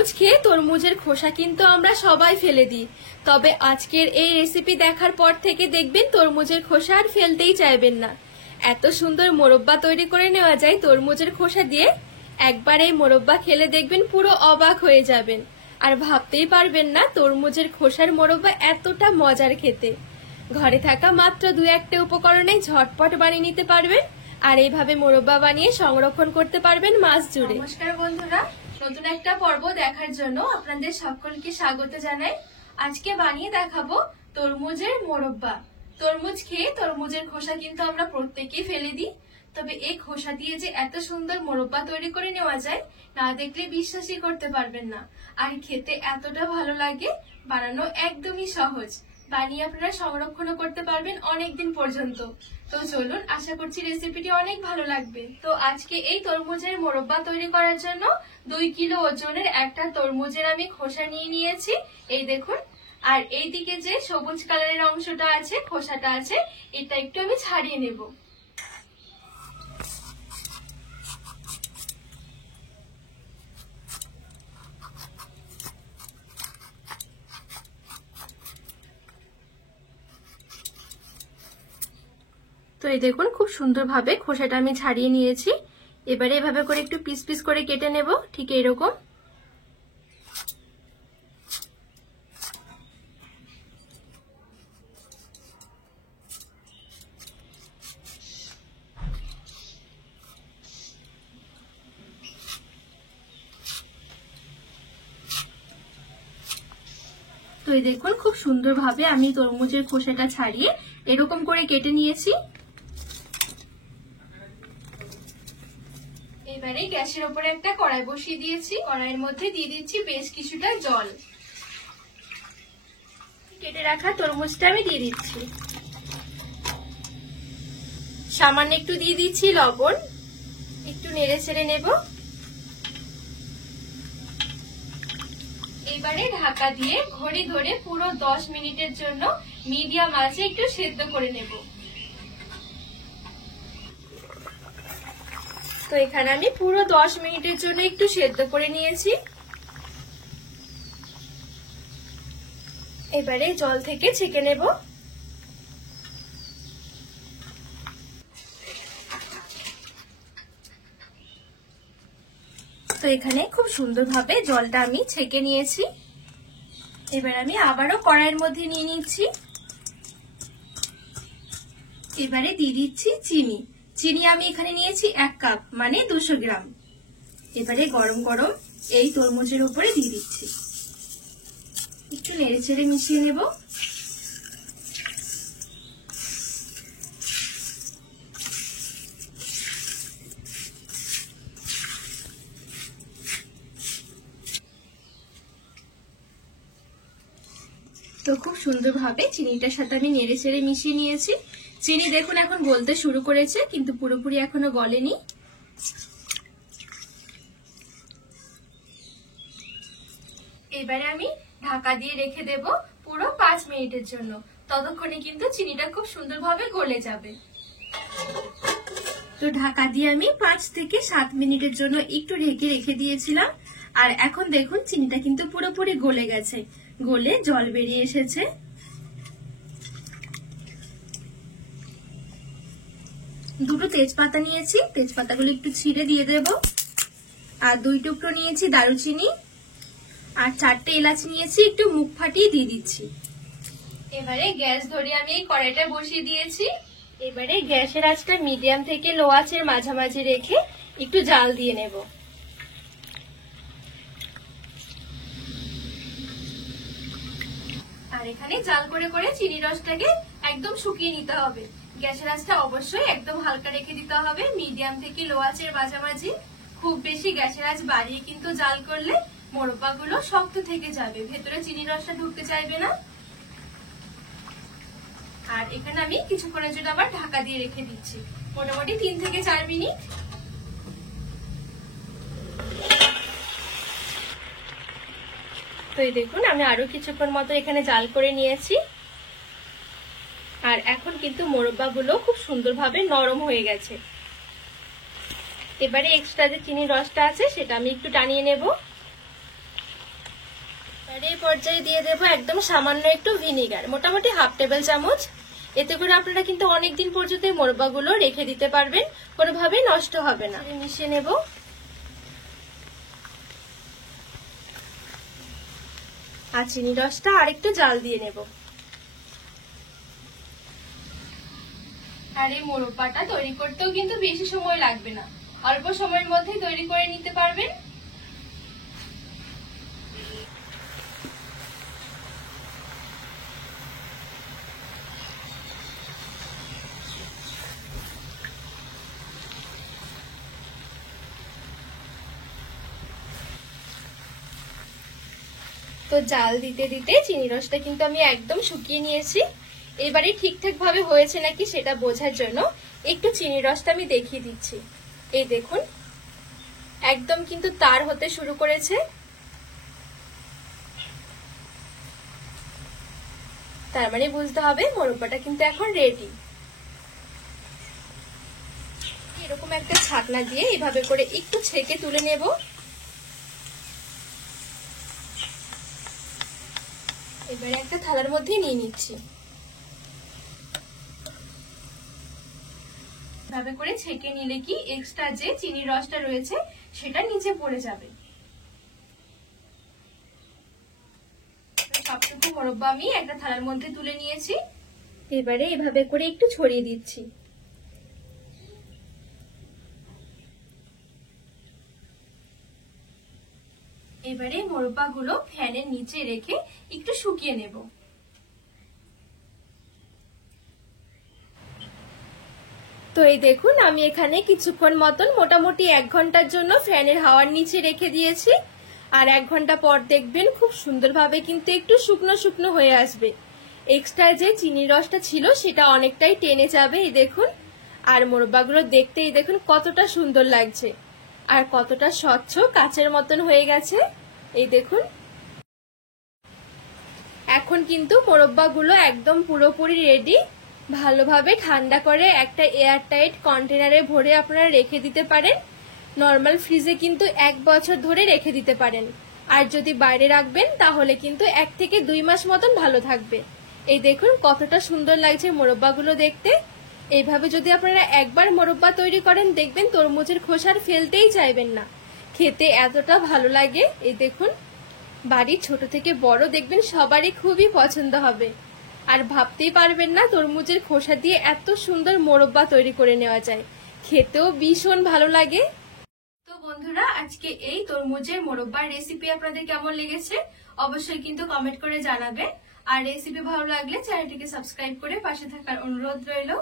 তরমুজ খেয়ে তরমুজের খোসা কিন্তু আমরা সবাই ফেলে দিই, তবে আজকের এই রেসিপি দেখার পর থেকে দেখবেন তরমুজের খোসা আর ফেলতেই চাইবেন না। এত সুন্দর মোরব্বা তৈরি করে নেওয়া যায় তরমুজের খোসা দিয়ে। একবার এই মোরব্বা খেলে দেখবেন পুরো অবাক হয়ে যাবেন, আর ভাবতেই পারবেন না তরমুজের খোসার মোরব্বা এতটা মজার খেতে। ঘরে থাকা মাত্র 2-1টা উপকরণে ঝটপট বানিয়ে নিতে পারবেন, আর এইভাবে মোরব্বা বানিয়ে সংরক্ষণ করতে পারবেন মাস জুড়ে। নমস্কার বন্ধুরা, নতুন একটা পর্ব দেখার জন্য আপনাদের সকলকে স্বাগত জানাই। আজকে বানিয়ে দেখাবো তরমুজের মোরব্বা। তরমুজ খেয়ে তরমুজের খোসা কিন্তু আমরা প্রত্যেকেই ফেলে দিই, তবে এই খোসা দিয়ে যে এত সুন্দর মোরব্বা তৈরি করে নেওয়া যায় না দেখলে বিশ্বাসই করতে পারবেন না। আর খেতে এতটা ভালো লাগে, বানানো একদমই সহজ, বানিয়ে আপনারা সংরক্ষণও করতে পারবেন অনেকদিন পর্যন্ত। তো চলুন, আশা করছি রেসিপিটি অনেক ভালো লাগবে। তো আজকে এই তরমুজের মোরব্বা তৈরি করার জন্য 2 কিলো ওজনের একটা তরমুজের আমি খোসা নিয়ে নিয়েছি, এই দেখুন। আর এইদিকে যে সবুজ কালারের অংশটা আছে, খোসাটা আছে, এটা একটু আমি ছাড়িয়ে নেব। তো এই দেখুন, খুব সুন্দরভাবে খোসাটা আমি ছাড়িয়ে নিয়েছি। এবারে এভাবে করে একটু পিস পিস করে কেটে নেব, ঠিক এইরকম। তো এই দেখুন, খুব সুন্দরভাবে আমি তরমুজের খোসাটা ছাড়িয়ে এরকম করে কেটে নিয়েছি। এবারে গ্যাসের উপরে একটা কড়াই বসিয়ে দিয়েছি, কড়াইয়ের মধ্যে দিয়ে দিচ্ছি বেশ কিছুটা জল। কেটে রাখা তরমুজটা আমি দিয়ে দিচ্ছি, সামান্য একটু দিয়ে দিচ্ছি লবণ, একটু নেড়ে ছেড়ে নেব। এবারে ঢাকা দিয়ে ঘড়ি ধরে পুরো 10 মিনিটের জন্য মিডিয়াম আঁচে একটু সেদ্ধ করে নেব। তো এখানে আমি পুরো 10 মিনিটের জন্য একটু সেদ্ধ করে নিয়েছি। এবারে জল থেকে ছেঁকে নেব। তো এখানে খুব সুন্দরভাবে জলটা আমি ছেঁকে নিয়েছি। এবার আমি আবারও কড়াইয়ের মধ্যে নিয়ে নিচ্ছি। এবারে দিয়ে দিচ্ছি চিনি। চিনি আমি এখানে নিয়েছি 1 কাপ, মানে 200 গ্রাম। এবারে গরম গরম এই তরমুজের উপরে দিয়ে দিচ্ছি, একটু নেড়ে চেড়ে মিশিয়ে নেব। তো খুব সুন্দরভাবে চিনিটার সাথে আমি নেড়ে চেড়ে মিশিয়ে নিয়েছি। চিনি দেখুন এখন গলতে শুরু করেছে, কিন্তু পুরোপুরি এখনো গলেনি। এবারে আমি ঢাকা দিয়ে রেখে দেব পুরো 5 মিনিটের জন্য। ততক্ষণে কিন্তু চিনিটা খুব সুন্দরভাবে গলে যাবে। তো ঢাকা দিয়ে আমি 5 থেকে 7 মিনিটের জন্য একটু ঢেকে রেখে দিয়েছিলাম। আর এখন দেখুন চিনিটা কিন্তু পুরোপুরি গলে গেছে, গলে জল বেরিয়ে এসেছে। দুটো তেজপাতা নিয়েছি, তেজপাতাগুলো একটু ছিঁড়ে দিয়ে দেব। আর 2 টুকরো নিয়েছি দারুচিনি, আর 4টে এলাচ নিয়েছি, একটু মুখ ফাটিয়ে দিয়ে দিচ্ছি। এবারে গ্যাস ধরে আমি এই কড়াইটা বসিয়ে দিয়েছি। এবারে গ্যাসের আঁচটা মিডিয়াম থেকে লো আঁচের মাঝামাঝি রেখে একটু জাল দিয়ে নেব। আর এখানে জাল করে করে চিনি রসটাকে একদম শুকিয়ে নিতে হবে। গ্যাসের আঁচটা অবশ্যই একদম হালকা রেখে দিতে হবে, মিডিয়াম থেকে লো আঁচের মাঝামাঝি। খুব বেশি গ্যাসের আঁচ বাড়িয়ে কিন্তু জাল করলে মোরব্বাগুলো শক্ত থেকে যাবে, ভেতরে চিনি রসটা ঢুকতে চাইবে না। আর এখানে আমি কিছুক্ষণের জন্য আবার ঢাকা দিয়ে রেখে দিচ্ছি, মোটামুটি 3 থেকে 4 মিনিট। তো এই দেখুন, আমি আরো কিছুক্ষণ মতো এখানে জাল করে নিয়েছি। আর এখন কিন্তু মোরব্বাগুলো খুব সুন্দরভাবে নরম হয়ে গেছে। এবারে এক্সট্রা যে চিনি রসটা আছে সেটা আমি একটু টানিয়ে নেব। আর এই পর্যায়ে দিয়ে দেবো একদম সামান্য একটু ভিনিগার, মোটামুটি হাফ টেবিল চামচ। এতে করে আপনারা কিন্তু অনেকদিন পর্যন্ত এই মোরব্বাগুলো রেখে দিতে পারবেন, কোনোভাবেই নষ্ট হবে না। মিশিয়ে নেব। আর চিনি রসটা আরেকটু জাল দিয়ে নেব। আর এই মোরব্বাটা তৈরি করতেও কিন্তু বেশি সময় লাগবে না, অল্প সময়ের মধ্যেই তৈরি করে নিতে পারবেন। তো জাল দিতে দিতে চিনি রসটা কিন্তু আমি একদম শুকিয়ে নিয়েছি। এবারে ঠিকঠাক ভাবে হয়েছে নাকি সেটা বোঝার জন্য একটু চিনি রসটা আমি দেখিয়ে দিচ্ছি। এই দেখুন, একদম কিন্তু তার হতে শুরু করেছে। তার মানে বুঝতে হবে মোরব্বাটা কিন্তু এখন রেডি। এরকম একটা ছাকনা দিয়ে এভাবে করে একটু ছেঁকে তুলে নেব। এবারে একটা থালার মধ্যে নিয়ে নিচ্ছি। এভাবে করে ছেঁকে নিলে কি এক্সট্রা যে চিনির রসটা রয়েছে সেটা নিচে পড়ে যাবে। সবটুকু মোরব্বা আমি একটা থালার মধ্যে তুলে নিয়েছি। এবারে এভাবে করে একটু ছড়িয়ে দিচ্ছি। এবারে মোরব্বাগুলো ফ্যানের নিচে রেখে একটু শুকিয়ে নেব। তো এই দেখুন, আমি এখানে কিছুক্ষণ মতন মোটামুটি 1 ঘন্টার জন্য ফ্যানের হাওয়ার নিচে রেখে দিয়েছি। আর 1 ঘন্টা পর দেখবেন খুব সুন্দরভাবে কিন্তু একটু শুকনো শুকনো হয়ে আসবে। এক্সট্রা যে চিনির রসটা ছিল সেটা অনেকটাই টেনে যাবে। এই দেখুন, আর মোরব্বাগুলো দেখতে এই দেখুন কতটা সুন্দর লাগছে আর কতটা স্বচ্ছ কাচের মতন হয়ে গেছে। এই দেখুন, এখন কিন্তু মোরব্বাগুলো একদম পুরোপুরি রেডি। ভালোভাবে ঠান্ডা করে একটা এয়ারটাইট কন্টেনারে ভরে আপনারা রেখে দিতে পারেন। নর্মাল ফ্রিজে কিন্তু 1 বছর ধরে রেখে দিতে পারেন। আর যদি বাইরে রাখবেন তাহলে কিন্তু 1 থেকে 2 মাস মতন ভালো থাকবে। এই দেখুন কতটা সুন্দর লাগছে মোরব্বাগুলো দেখতে। এইভাবে যদি আপনারা একবার মোরব্বা তৈরি করেন দেখবেন তরমুজের খোসা ফেলতেই চাইবেন না, খেতে এতটা ভালো লাগে। এই দেখুন, বাড়ির ছোট থেকে বড় দেখবেন সবারই খুবই পছন্দ হবে। আর ভাবতেই পারবেন না তরমুজের খোসা দিয়ে এত সুন্দর মোরব্বা তৈরি করে নেওয়া যায়, খেতেও ভীষণ ভালো লাগে। তো বন্ধুরা, আজকে এই তরমুজের মোরব্বার রেসিপি আপনাদের কেমন লেগেছে অবশ্যই কিন্তু কমেন্ট করে জানাবেন। আর রেসিপি ভালো লাগলে চ্যানেলটিকে সাবস্ক্রাইব করে পাশে থাকার অনুরোধ রইল।